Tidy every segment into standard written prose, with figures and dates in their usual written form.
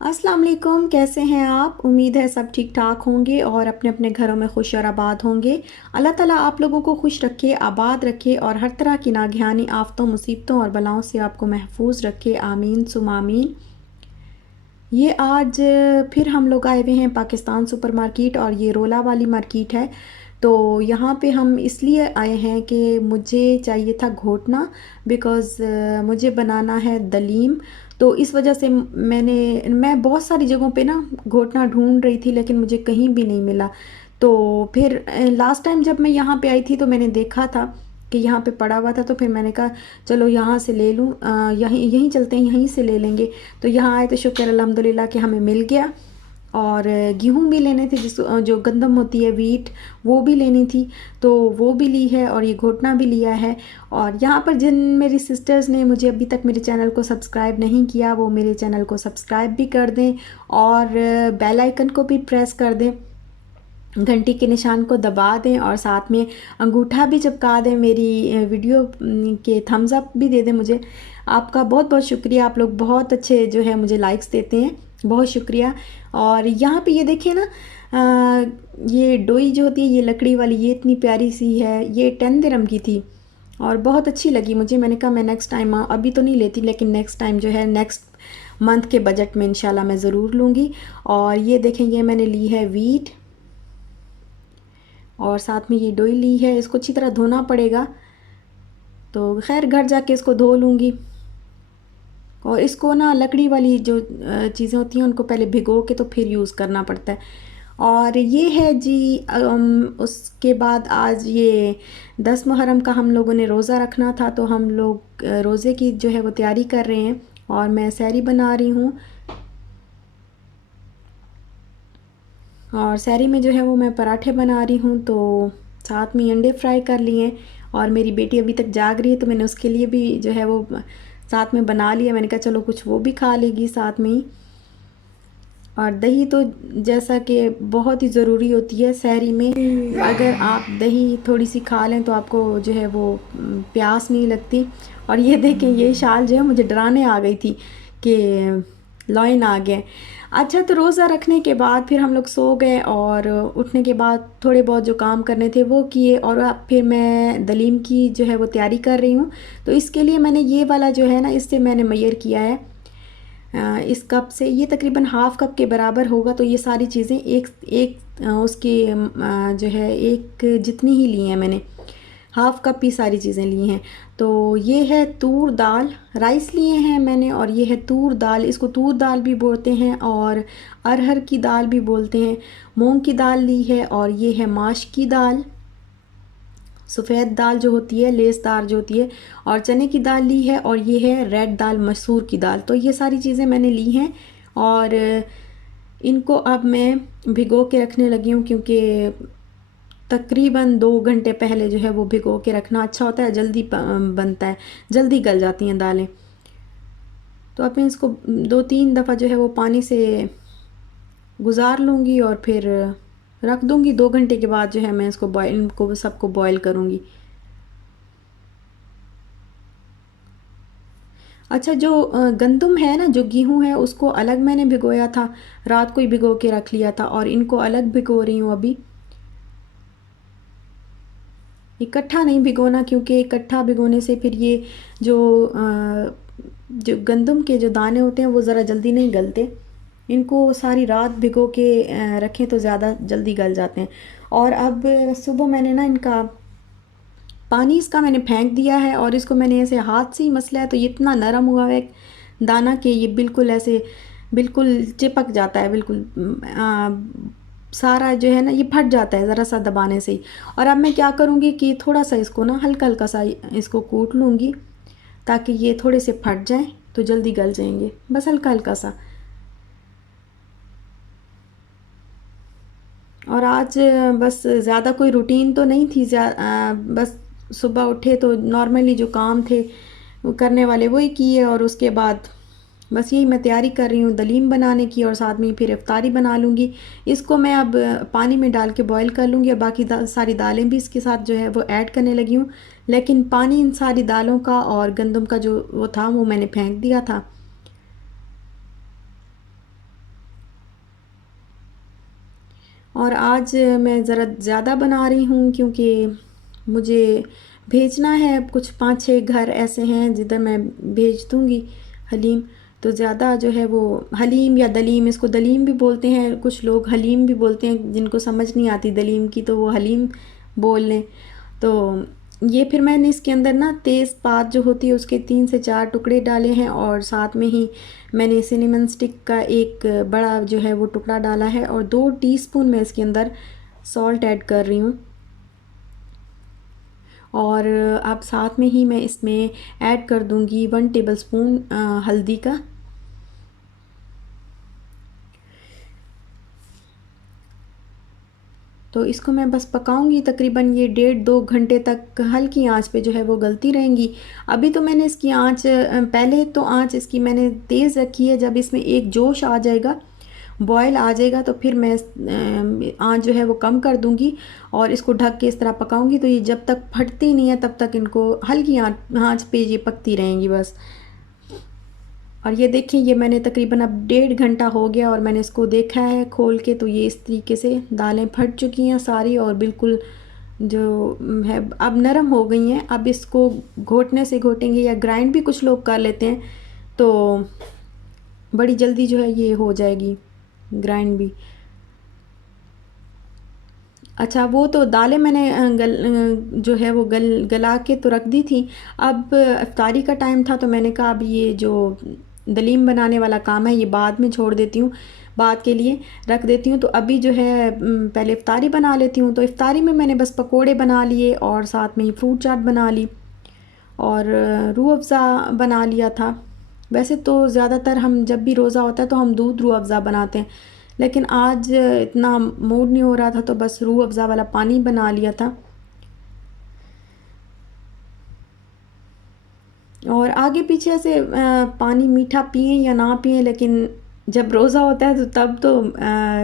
अस्सलाम वालेकुम, कैसे हैं आप? उम्मीद है सब ठीक ठाक होंगे और अपने अपने घरों में खुश और आबाद होंगे। अल्लाह ताला आप लोगों को खुश रखे, आबाद रखे और हर तरह की नागहानी आफतों, मुसीबतों और बलाओं से आपको महफूज रखे। आमीन सुम आमीन। ये आज फिर हम लोग आए हुए हैं पाकिस्तान सुपर मार्केट और ये रोला वाली मार्केट है। तो यहाँ पे हम इसलिए आए हैं कि मुझे चाहिए था घोटना, बिकॉज़ मुझे बनाना है दलीम। तो इस वजह से मैं बहुत सारी जगहों पे ना घोटना ढूंढ रही थी, लेकिन मुझे कहीं भी नहीं मिला। तो फिर लास्ट टाइम जब मैं यहाँ पे आई थी तो मैंने देखा था कि यहाँ पे पड़ा हुआ था, तो फिर मैंने कहा चलो यहाँ से ले लूँ, यहीं यहीं चलते हैं, यहीं से ले लेंगे। तो यहाँ आए तो शुक्र अल्हम्दुलिल्लाह कि हमें मिल गया। और गेहूँ भी लेने थे, जिस जो गंदम होती है, वीट, वो भी लेनी थी। तो वो भी ली है और ये घोटना भी लिया है। और यहाँ पर जिन मेरी सिस्टर्स ने मुझे अभी तक मेरे चैनल को सब्सक्राइब नहीं किया, वो मेरे चैनल को सब्सक्राइब भी कर दें और बेल आइकन को भी प्रेस कर दें, घंटी के निशान को दबा दें और साथ में अंगूठा भी चिपका दें, मेरी वीडियो के थम्स अप भी दे दें मुझे। आपका बहुत बहुत शुक्रिया, आप लोग बहुत अच्छे जो है मुझे लाइक्स देते हैं, बहुत शुक्रिया। और यहाँ पे ये देखिए ना, ये डोई जो होती है, ये लकड़ी वाली, ये इतनी प्यारी सी है, ये 10 दिरहम की थी और बहुत अच्छी लगी मुझे। मैंने कहा मैं नेक्स्ट टाइम, अभी तो नहीं लेती, लेकिन नेक्स्ट टाइम जो है नेक्स्ट मंथ के बजट में इंशाल्लाह मैं ज़रूर लूँगी। और ये देखें, ये मैंने ली है वीट और साथ में ये डोई ली है। इसको अच्छी तरह धोना पड़ेगा, तो खैर घर जाके इसको धो लूँगी। और इसको ना लकड़ी वाली जो चीज़ें होती हैं उनको पहले भिगो के तो फिर यूज़ करना पड़ता है। और ये है जी, उसके बाद आज ये 10 मुहर्रम का हम लोगों ने रोज़ा रखना था, तो हम लोग रोज़े की जो है वो तैयारी कर रहे हैं और मैं सहरी बना रही हूँ। और सहरी में जो है वो मैं पराठे बना रही हूँ, तो साथ में अंडे फ्राई कर लिए हैं। और मेरी बेटी अभी तक जाग रही है, तो मैंने उसके लिए भी जो है वो साथ में बना लिया। मैंने कहा चलो कुछ वो भी खा लेगी साथ में ही। और दही तो जैसा कि बहुत ही ज़रूरी होती है सहरी में, अगर आप दही थोड़ी सी खा लें तो आपको जो है वो प्यास नहीं लगती। और ये देखें, ये शाल जो है मुझे डराने आ गई थी कि लॉइन आ गए। अच्छा, तो रोज़ा रखने के बाद फिर हम लोग सो गए और उठने के बाद थोड़े बहुत जो काम करने थे वो किए, और अब फिर मैं दलीम की जो है वो तैयारी कर रही हूँ। तो इसके लिए मैंने ये वाला जो है ना, इससे मैंने मेजर किया है। इस कप से ये तकरीबन हाफ़ कप के बराबर होगा। तो ये सारी चीज़ें एक एक उसके जो है एक जितनी ही ली हैं मैंने, हाफ़ कप ही सारी चीज़ें ली हैं। तो ये है तूर दाल, राइस लिए हैं मैंने, और ये है तूर दाल। इसको तूर दाल भी बोलते हैं और अरहर की दाल भी बोलते हैं। मूंग की दाल ली है, और ये है माश की दाल, सफ़ेद दाल जो होती है, लेसदार जो होती है, और चने की दाल ली है, और ये है रेड दाल, मसूर की दाल। तो ये सारी चीज़ें मैंने ली हैं और इनको अब मैं भिगो के रखने लगी हूँ, क्योंकि तकरीबन 2 घंटे पहले जो है वो भिगो के रखना अच्छा होता है, जल्दी बनता है, जल्दी गल जाती हैं दालें। तो अब मैं इसको 2-3 दफ़ा जो है वो पानी से गुज़ार लूँगी और फिर रख दूँगी। 2 घंटे के बाद जो है मैं इसको इनको सबको बॉयल करूँगी। अच्छा, जो गंदम है ना, जो गेहूँ है, उसको अलग मैंने भिगोया था, रात को ही भिगो के रख लिया था, और इनको अलग भिगो रही हूँ अभी। इकट्ठा नहीं भिगोना, क्योंकि इकट्ठा भिगोने से फिर ये जो जो गंदम के जो दाने होते हैं वो ज़रा जल्दी नहीं गलते। इनको सारी रात भिगो के रखें तो ज़्यादा जल्दी गल जाते हैं। और अब सुबह मैंने ना इनका पानी इसका मैंने फेंक दिया है, और इसको मैंने ऐसे हाथ से ही मसला है, तो ये इतना नरम हुआ है दाना कि ये बिल्कुल ऐसे बिल्कुल चिपक जाता है, बिल्कुल सारा जो है ना ये फट जाता है ज़रा सा दबाने से ही। और अब मैं क्या करूँगी कि थोड़ा सा इसको ना हल्का हल्का सा इसको कूट लूँगी, ताकि ये थोड़े से फट जाएं तो जल्दी गल जाएंगे, बस हल्का हल्का सा। और आज बस ज़्यादा कोई रूटीन तो नहीं थी, बस सुबह उठे तो नॉर्मली जो काम थे वो करने वाले वही किए, और उसके बाद बस यही मैं तैयारी कर रही हूँ दलीम बनाने की, और साथ में फिर इफ्तारी बना लूँगी। इसको मैं अब पानी में डाल के बॉईल कर लूँगी, और बाकी सारी दालें भी इसके साथ जो है वो ऐड करने लगी हूँ। लेकिन पानी इन सारी दालों का और गंदम का जो वो था वो मैंने फेंक दिया था। और आज मैं ज़रा ज़्यादा बना रही हूँ क्योंकि मुझे भेजना है, कुछ 5-6 घर ऐसे हैं जिधर मैं भेज दूँगी हलीम। तो ज़्यादा जो है वो हलीम या दलीम, इसको दलीम भी बोलते हैं, कुछ लोग हलीम भी बोलते हैं, जिनको समझ नहीं आती दलीम की तो वो हलीम बोल लें। तो ये फिर मैंने इसके अंदर ना तेज़पात जो होती है उसके 3 से 4 टुकड़े डाले हैं, और साथ में ही मैंने सिनेमन स्टिक का एक बड़ा जो है वो टुकड़ा डाला है, और 2 टीस्पून मैं इसके अंदर सॉल्ट ऐड कर रही हूँ। और अब साथ में ही मैं इसमें ऐड कर दूँगी 1 टेबलस्पून हल्दी का। तो इसको मैं बस पकाऊंगी तकरीबन ये 1.5-2 घंटे तक, हल्की आंच पे जो है वो गलती रहेंगी। अभी तो मैंने इसकी आंच पहले तो आंच इसकी मैंने तेज़ रखी है। जब इसमें एक जोश आ जाएगा, बॉयल आ जाएगा, तो फिर मैं आंच जो है वो कम कर दूंगी और इसको ढक के इस तरह पकाऊंगी। तो ये जब तक फटती नहीं है तब तक इनको हल्की आंच पे ये पकती रहेंगी बस। और ये देखिए, ये मैंने तकरीबन अब 1.5 घंटा हो गया और मैंने इसको देखा है खोल के, तो ये इस तरीके से दालें फट चुकी हैं सारी और बिल्कुल जो है अब नरम हो गई हैं। अब इसको घोटने से घोटेंगे या ग्राइंड भी कुछ लोग कर लेते हैं, तो बड़ी जल्दी जो है ये हो जाएगी ग्राइंड भी। अच्छा, वो तो दालें मैंने जो है वो गला के तो रख दी थी। अब इफ्तारी का टाइम था तो मैंने कहा अब ये जो दलीम बनाने वाला काम है ये बाद में छोड़ देती हूँ, बाद के लिए रख देती हूँ। तो अभी जो है पहले इफ्तारी बना लेती हूँ। तो इफ्तारी में मैंने बस पकोड़े बना लिए और साथ में ही फ्रूट चाट बना ली और रूह अफ़ज़ा बना लिया था। वैसे तो ज़्यादातर हम जब भी रोज़ा होता है तो हम दूध रूह अफ़ज़ा बनाते हैं, लेकिन आज इतना मूड नहीं हो रहा था तो बस रूह अफ़ज़ा वाला पानी बना लिया था। और आगे पीछे से पानी मीठा पिएं या ना पिएं, लेकिन जब रोज़ा होता है तो तब तो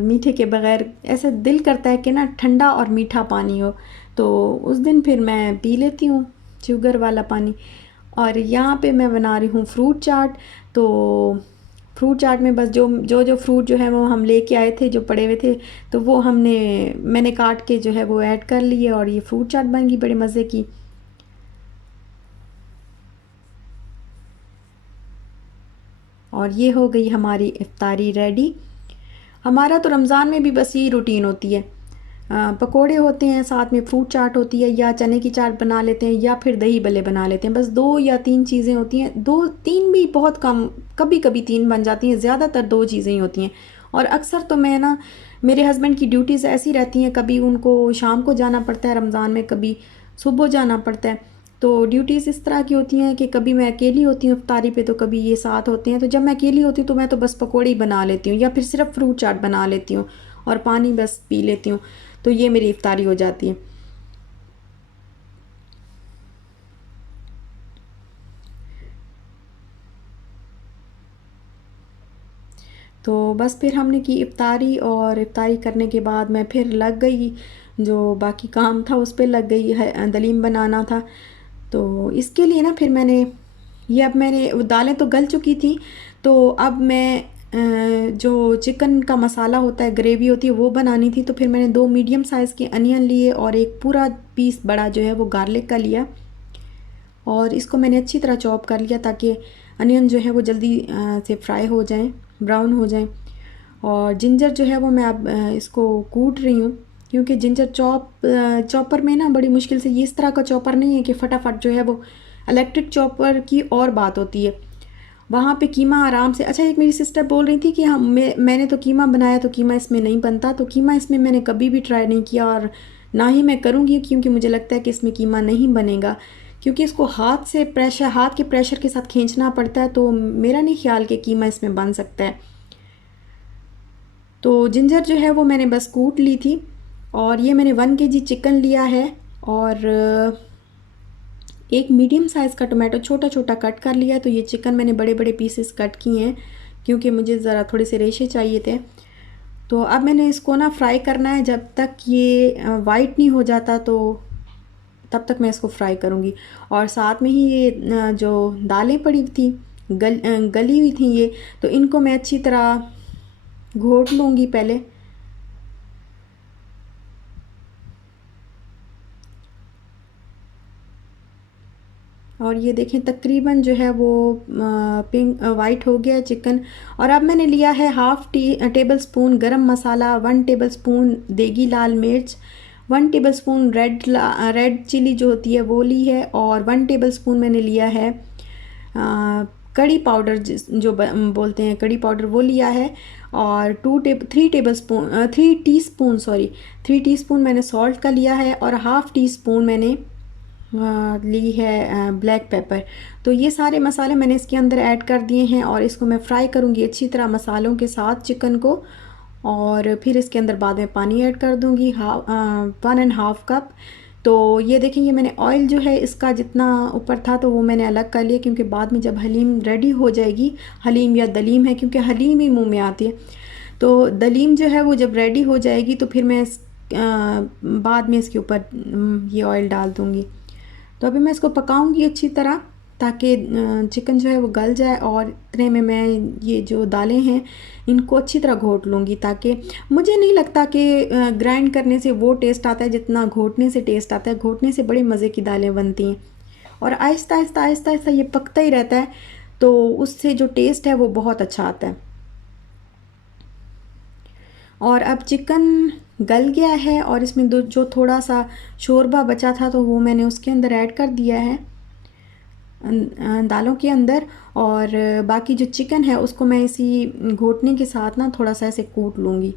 मीठे के बग़ैर ऐसा दिल करता है कि ना ठंडा और मीठा पानी हो, तो उस दिन फिर मैं पी लेती हूँ शुगर वाला पानी। और यहाँ पे मैं बना रही हूँ फ्रूट चाट। तो फ्रूट चाट में बस जो फ्रूट जो है वो हम लेके आए थे, जो पड़े हुए थे, तो वो मैंने काट के जो है वो ऐड कर लिए और ये फ्रूट चाट बन गई बड़े मज़े की। और ये हो गई हमारी इफ्तारी रेडी। हमारा तो रमज़ान में भी बस यही रूटीन होती है, पकोड़े होते हैं, साथ में फ्रूट चाट होती है, या चने की चाट बना लेते हैं, या फिर दही बल्ले बना लेते हैं। बस 2 या 3 चीज़ें होती हैं, 2-3 भी बहुत कम, कभी कभी 3 बन जाती हैं, ज़्यादातर 2 चीज़ें ही होती हैं। और अक्सर तो मैं ना, मेरे हस्बैंड की ड्यूटीज़ ऐसी रहती हैं, कभी उनको शाम को जाना पड़ता है रमज़ान में, कभी सुबह जाना पड़ता है। तो ड्यूटीज़ इस तरह की होती हैं कि कभी मैं अकेली होती हूँ इफ्तारी पे, तो कभी ये साथ होते हैं। तो जब मैं अकेली होती हूँ तो मैं तो बस पकौड़े ही बना लेती हूँ या फिर सिर्फ फ्रूट चाट बना लेती हूँ और पानी बस पी लेती हूँ, तो ये मेरी इफ्तारी हो जाती है। तो बस फिर हमने की इफ्तारी, और इफ्तारी करने के बाद मैं फिर लग गई, जो बाकी काम था उस पर लग गई है, दलीम बनाना था। तो इसके लिए ना फिर अब मैंने दालें तो गल चुकी थी, तो अब मैं जो चिकन का मसाला होता है, ग्रेवी होती है, वो बनानी थी। तो फिर मैंने 2 मीडियम साइज़ के अनियन लिए और एक पूरा पीस बड़ा जो है वो गार्लिक का लिया, और इसको मैंने अच्छी तरह चॉप कर लिया ताकि अनियन जो है वो जल्दी से फ्राई हो जाएं, ब्राउन हो जाएं। और जिंजर जो है वो मैं अब इसको कूट रही हूँ, क्योंकि जिंजर चॉपर में ना बड़ी मुश्किल से, ये इस तरह का चॉपर नहीं है कि फटाफट जो है वो, इलेक्ट्रिक चॉपर की और बात होती है, वहाँ पे कीमा आराम से। अच्छा, एक मेरी सिस्टर बोल रही थी कि मैंने तो कीमा बनाया तो कीमा इसमें नहीं बनता, तो कीमा इसमें मैंने कभी भी ट्राई नहीं किया और ना ही मैं करूँगी, क्योंकि मुझे लगता है कि इसमें कीमा नहीं बनेगा, क्योंकि इसको हाथ के प्रेशर के साथ खींचना पड़ता है। तो मेरा नहीं ख्याल कि कीमा इसमें बन सकता है। तो जिंजर जो है वो मैंने बस कूट ली थी, और ये मैंने 1 kg चिकन लिया है, और एक मीडियम साइज़ का टोमेटो छोटा छोटा कट कर लिया। तो ये चिकन मैंने बड़े बड़े पीसेस कट किए हैं, क्योंकि मुझे ज़रा थोड़े से रेशे चाहिए थे। तो अब मैंने इसको ना फ्राई करना है, जब तक ये वाइट नहीं हो जाता तो तब तक मैं इसको फ्राई करूँगी। और साथ में ही ये जो दालें पड़ी थी, गली हुई थी ये, तो इनको मैं अच्छी तरह घोट लूँगी पहले। और ये देखें तकरीबन जो है वो पिंक वाइट हो गया चिकन। और अब मैंने लिया है हाफ़ टेबल स्पून गरम मसाला, 1 टेबल स्पून देगी लाल मिर्च, 1 टेबल स्पून रेड चिली जो होती है वो ली है, और 1 टेबल स्पून मैंने लिया है कड़ी पाउडर जो बोलते हैं कड़ी पाउडर वो लिया है, और 3 टीस्पून मैंने सॉल्ट का लिया है, और हाफ़ टी स्पून मैंने ली है ब्लैक पेपर। तो ये सारे मसाले मैंने इसके अंदर ऐड कर दिए हैं, और इसको मैं फ्राई करूँगी अच्छी तरह मसालों के साथ चिकन को। और फिर इसके अंदर बाद में पानी ऐड कर दूँगी 1.5 कप। तो ये देखेंगे मैंने ऑयल जो है इसका जितना ऊपर था तो वो मैंने अलग कर लिया, क्योंकि बाद में जब हलीम रेडी हो जाएगी, हलीम या दलीम है क्योंकि हलीम ही मुंह में आती है, तो दलीम जो है वो जब रेडी हो जाएगी तो फिर मैं बाद में इसके ऊपर ये ऑयल डाल दूँगी। तो अभी मैं इसको पकाऊंगी अच्छी तरह ताकि चिकन जो है वो गल जाए, और इतने में मैं ये जो दालें हैं इनको अच्छी तरह घोट लूँगी, ताकि मुझे नहीं लगता कि ग्राइंड करने से वो टेस्ट आता है जितना घोटने से टेस्ट आता है। घोटने से बड़ी मज़े की दालें बनती हैं, और आहिस्ता आहिस्ता आहिस्ता आहिस्ता ये पकता ही रहता है, तो उससे जो टेस्ट है वो बहुत अच्छा आता है। और अब चिकन गल गया है, और इसमें जो थोड़ा सा शोरबा बचा था तो वो मैंने उसके अंदर ऐड कर दिया है दालों के अंदर। और बाकी जो चिकन है उसको मैं इसी घोटने के साथ ना थोड़ा सा ऐसे कूट लूँगी।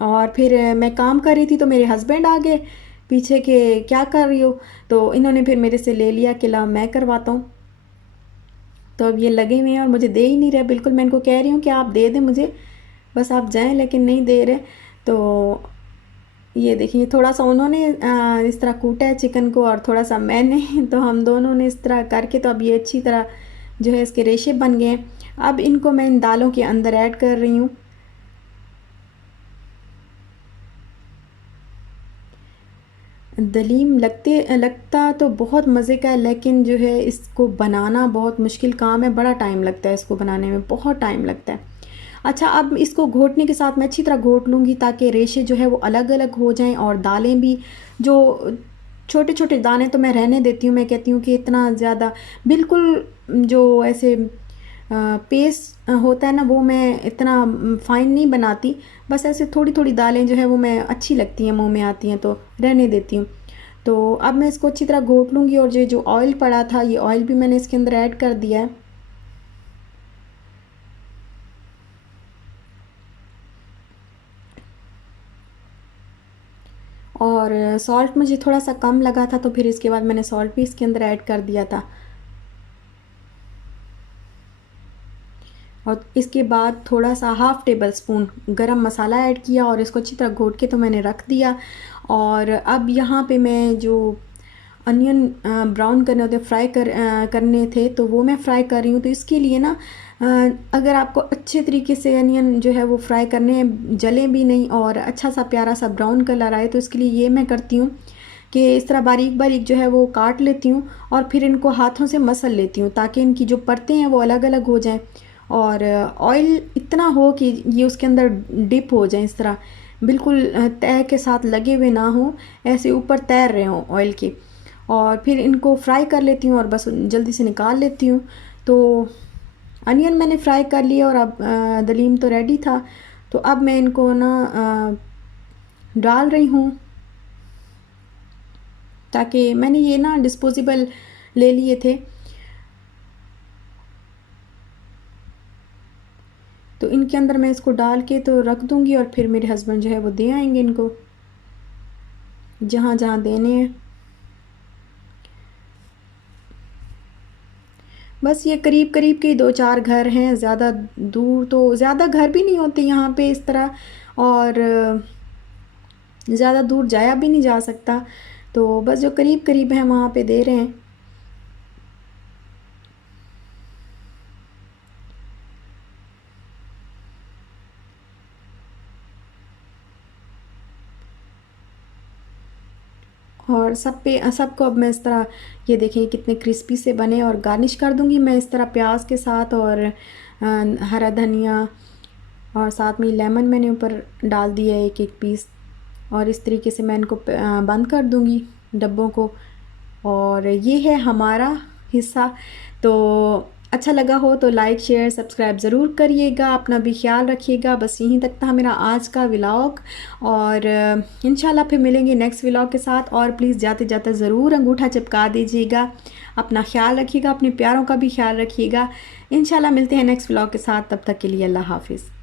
और फिर मैं काम कर रही थी तो मेरे हस्बैंड आ गए पीछे के, क्या कर रही हो, तो इन्होंने फिर मेरे से ले लिया कि ला मैं करवाता हूँ। तो अब ये लगे हुए हैं और मुझे दे ही नहीं रहे बिल्कुल। मैं इनको कह रही हूँ कि आप दे दें मुझे, बस आप जाएं, लेकिन नहीं दे रहे। तो ये देखिए थोड़ा सा उन्होंने इस तरह कूटा है चिकन को, और थोड़ा सा मैंने तो हम दोनों ने इस तरह करके तो अब ये अच्छी तरह जो है इसके रेशे बन गए हैं। अब इनको मैं इन दालों के अंदर ऐड कर रही हूँ। दलीम लगता तो बहुत मज़े का है, लेकिन जो है इसको बनाना बहुत मुश्किल काम है, बड़ा टाइम लगता है इसको बनाने में, बहुत टाइम लगता है। अच्छा, अब इसको घोटने के साथ मैं अच्छी तरह घोट लूँगी ताकि रेशे जो है वो अलग अलग हो जाएं, और दालें भी जो छोटे छोटे दाने तो मैं रहने देती हूँ। मैं कहती हूँ कि इतना ज़्यादा बिल्कुल जो ऐसे पेस्ट होता है ना वो मैं इतना फ़ाइन नहीं बनाती, बस ऐसे थोड़ी थोड़ी दालें जो है वो मैं अच्छी लगती हैं, मुंह में आती हैं तो रहने देती हूँ। तो अब मैं इसको अच्छी तरह घोट लूँगी, और जो ऑयल पड़ा था ये ऑयल भी मैंने इसके अंदर ऐड कर दिया है। और सॉल्ट मुझे थोड़ा सा कम लगा था, तो फिर इसके बाद मैंने सॉल्ट भी इसके अंदर ऐड कर दिया था। और इसके बाद थोड़ा सा हाफ़ टेबल स्पून गरम मसाला ऐड किया, और इसको अच्छी तरह घोट के तो मैंने रख दिया। और अब यहाँ पे मैं जो अनियन ब्राउन करने होते करने थे तो वो मैं फ़्राई कर रही हूँ। तो इसके लिए ना अगर आपको अच्छे तरीके से अनियन जो है वो फ्राई करने हैं, जलें भी नहीं और अच्छा सा प्यारा सा ब्राउन कलर आए, तो इसके लिए ये मैं करती हूँ कि इस तरह बारीक बारीक जो है वो काट लेती हूँ, और फिर इनको हाथों से मसल लेती हूँ ताकि इनकी जो परतें हैं वो अलग अलग हो जाएं, और ऑयल इतना हो कि ये उसके अंदर डिप हो जाए, इस तरह बिल्कुल तह के साथ लगे हुए ना हो, ऐसे ऊपर तैर रहे हों ऑयल के। और फिर इनको फ्राई कर लेती हूँ और बस जल्दी से निकाल लेती हूँ। तो अनियन मैंने फ्राई कर लिया, और अब दलीम तो रेडी था, तो अब मैं इनको ना डाल रही हूँ, ताकि मैंने ये ना डिस्पोजेबल ले लिए थे, तो इनके अंदर मैं इसको डाल के तो रख दूँगी, और फिर मेरे हस्बैंड जो है वो दे आएंगे इनको जहाँ जहाँ देने हैं। बस ये करीब करीब के 2-4 घर हैं, ज़्यादा दूर तो ज़्यादा घर भी नहीं होते यहाँ पे इस तरह, और ज़्यादा दूर जाया भी नहीं जा सकता, तो बस जो करीब करीब हैं वहाँ पे दे रहे हैं। और सबको अब मैं इस तरह, ये देखें कितने क्रिस्पी से बने, और गार्निश कर दूँगी मैं इस तरह प्याज के साथ, और हरा धनिया, और साथ में लेमन मैंने ऊपर डाल दिया एक एक पीस, और इस तरीके से मैं इनको बंद कर दूँगी। डब्बों को। और ये है हमारा हिस्सा। तो अच्छा लगा हो तो लाइक शेयर सब्सक्राइब ज़रूर करिएगा, अपना भी ख्याल रखिएगा। बस यहीं तक था मेरा आज का व्लॉग, और इंशाल्लाह फिर मिलेंगे नेक्स्ट व्लॉग के साथ। और प्लीज़ जाते जाते ज़रूर अंगूठा चिपका दीजिएगा। अपना ख्याल रखिएगा, अपने प्यारों का भी ख्याल रखिएगा। इंशाल्लाह मिलते हैं नेक्स्ट व्लॉग के साथ, तब तक के लिए अल्लाह हाफिज़।